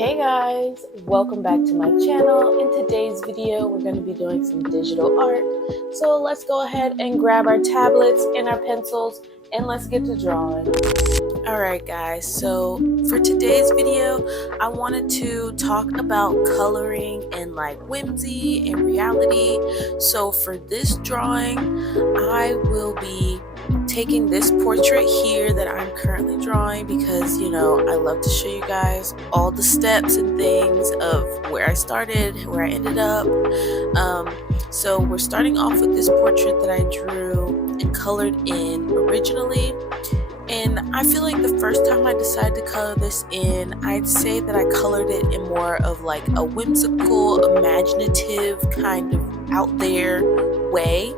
Hey guys, welcome back to my channel. In today's video, we're going to be doing some digital art. So let's go ahead and grab our tablets and our pencils and let's get to drawing. Alright guys, so for today's video, I wanted to talk about coloring and like whimsy and reality. So for this drawing, I will be taking this portrait here that I'm currently drawing because I love to show you guys all the steps and things of where I started, where I ended up. So we're starting off with this portrait that I drew and colored in originally. And I feel like the first time I decided to color this in, I'd say that I colored it in more of like a whimsical, imaginative, kind of out there way.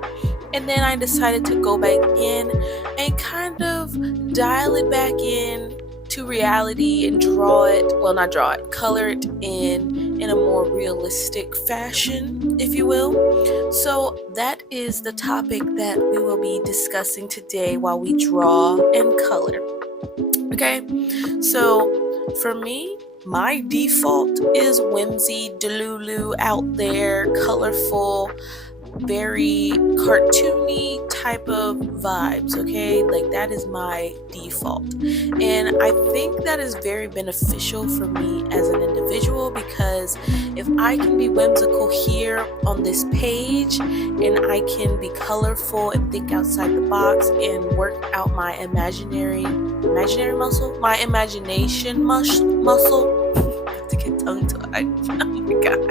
And then I decided to go back in and kind of dial it back in to reality and color it in a more realistic fashion, if you will. So that is the topic that we will be discussing today while we draw and color. Okay, so for me, my default is whimsy, delulu, out there, colorful, very cartoony type of vibes. Okay, like that is my default, and I think that is very beneficial for me as an individual, because if I can be whimsical here on this page and I can be colorful and think outside the box and work out my imagination muscle to get tongue tied. Oh my god.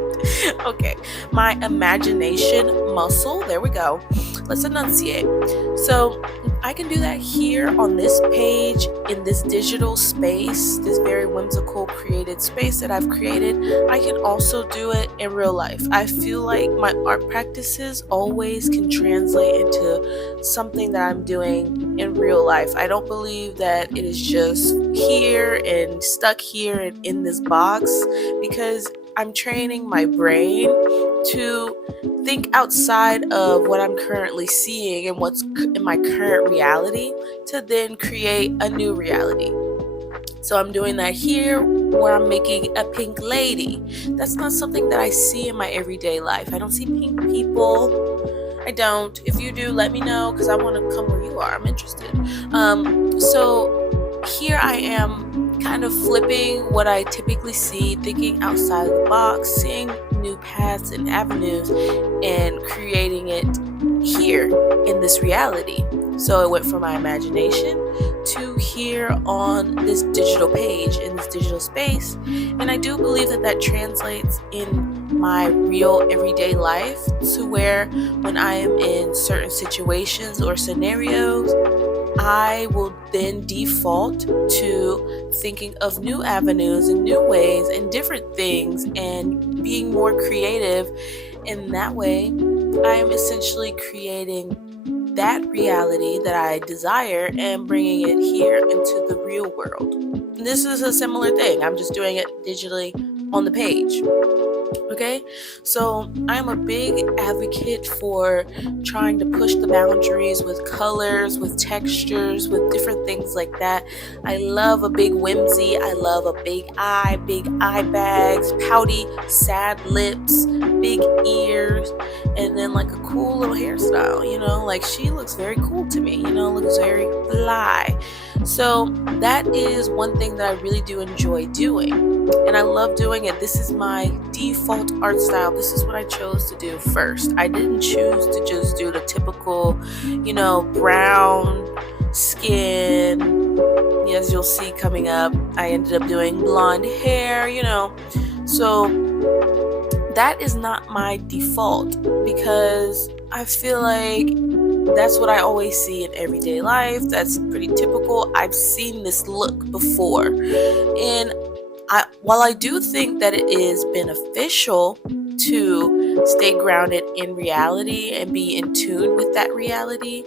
Okay, my imagination muscle. There we go. Let's enunciate. So I can do that here on this page in this digital space, this very whimsical created space that I've created. I can also do it in real life. I feel like my art practices always can translate into something that I'm doing in real life. I don't believe that it is just here and stuck here and in this box, because I'm training my brain to think outside of what I'm currently seeing and what's in my current reality to then create a new reality. So I'm doing that here where I'm making a pink lady. That's not something that I see in my everyday life. I don't see pink people. I don't. If you do, let me know, because I want to come where you are. I'm interested. So here I am kind of flipping what I typically see, thinking outside of the box, seeing new paths and avenues, and creating it here in this reality. So it went from my imagination to here on this digital page, in this digital space. And I do believe that that translates in my real everyday life, to where when I am in certain situations or scenarios, I will then default to thinking of new avenues and new ways and different things and being more creative. In that way, I am essentially creating that reality that I desire and bringing it here into the real world. And this is a similar thing. I'm just doing it digitally on the page. Okay, so I'm a big advocate for trying to push the boundaries with colors, with textures, with different things like that. I love a big whimsy. I love a big eye bags, pouty, sad lips, big ears, and then like a cool little hairstyle. Like she looks very cool to me, looks very fly. So that is one thing that I really do enjoy doing, and I love doing it. This is my default art style. This is what I chose to do first. I didn't choose to just do the typical, brown skin. As you'll see coming up, I ended up doing blonde hair, So that is not my default, because I feel like that's what I always see in everyday life. That's pretty typical. I've seen this look before. And while I do think that it is beneficial to stay grounded in reality and be in tune with that reality,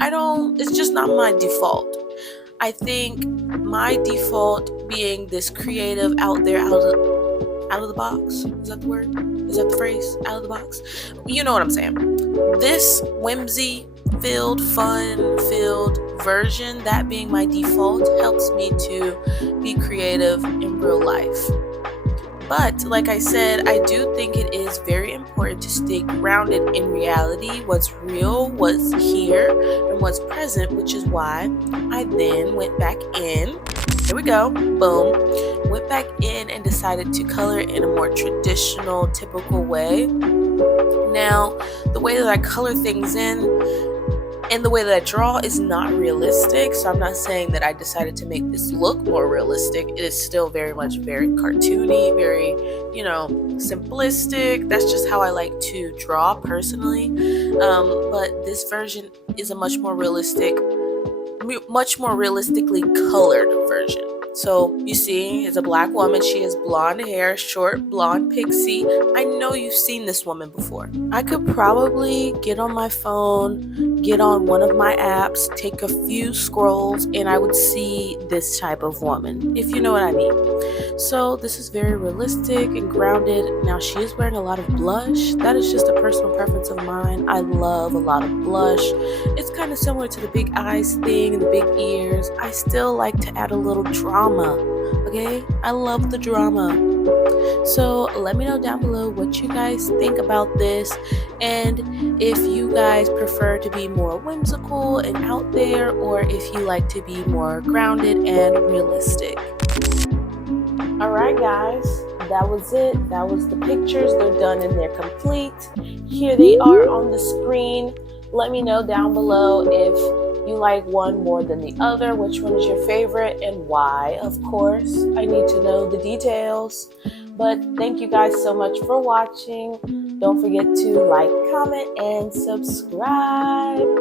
it's just not my default. I think my default being this creative, out there, out of the box. Is that the word? Is that the phrase? Out of the box? You know what I'm saying. This whimsy-filled, fun-filled version, that being my default, helps me to be creative in real life. But like I said, I do think it is very important to stay grounded in reality, what's real, what's here, and what's present, which is why I then went back in. Here we go. Boom. Went back in and decided to color it in a more traditional, typical way. Now, the way that I color things in and the way that I draw is not realistic. So I'm not saying that I decided to make this look more realistic. It is still very much very cartoony, very, simplistic. That's just how I like to draw personally. But this version is a much more realistically colored version. So you see, is a black woman. She has blonde hair, short blonde pixie. I know you've seen this woman before. I could probably get on my phone, get on one of my apps, take a few scrolls, and I would see this type of woman, if you know what I mean. So this is very realistic and grounded. Now she is wearing a lot of blush. That is just a personal preference of mine. I love a lot of blush. It's kind of similar to the big eyes thing and the big ears. I still like to add a little drama. Okay? I love the drama. So let me know down below what you guys think about this, and if you guys prefer to be more whimsical and out there, or if you like to be more grounded and realistic. Alright guys, that was it. That was the pictures. They're done and they're complete. Here they are on the screen. Let me know down below if you like one more than the other, which one is your favorite and why, of course. I need to know the details. But thank you guys so much for watching. Don't forget to like, comment, and subscribe.